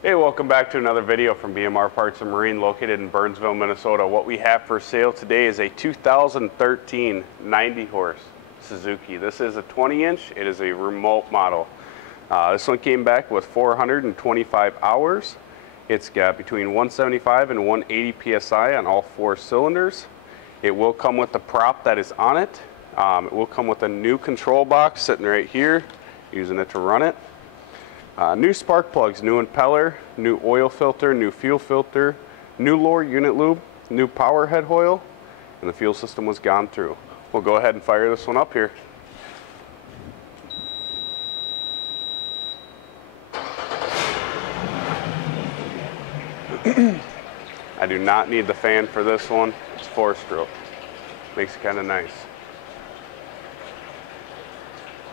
Hey, welcome back to another video from BMR Parts and Marine located in Burnsville, Minnesota. What we have for sale today is a 2013 90 horse Suzuki. This is a 20-inch. It is a remote model. This one came back with 425 hours. It's got between 175 and 180 PSI on all 4 cylinders. It will come with the prop that is on it. It will come with a new control box sitting right here, using it to run it. New spark plugs, new impeller, new oil filter, new fuel filter, new lower unit lube, new power head oil, and the fuel system was gone through. We'll go ahead and fire this one up here. I do not need the fan for this one. It's 4-stroke. Makes it kind of nice.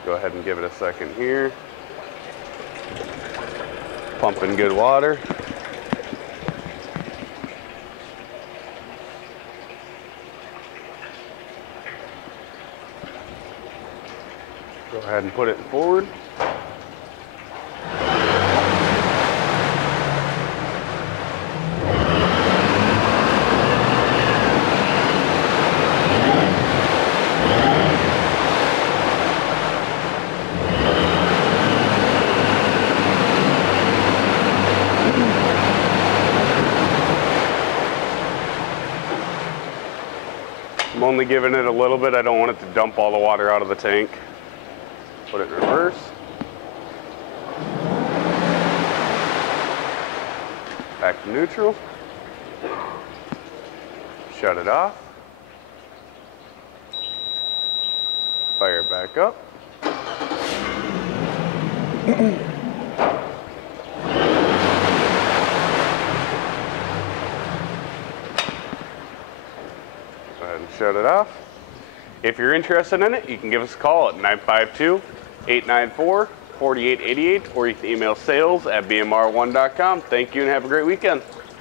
Go ahead and give it a second here. Pumping good water. Go ahead and put it forward. I'm only giving it a little bit. I don't want it to dump all the water out of the tank. Put it in reverse. Back to neutral. Shut it off. Fire it back up. And shut it off. If you're interested in it, you can give us a call at 952-894-4888, or you can email sales@bmr1.com. Thank you and have a great weekend.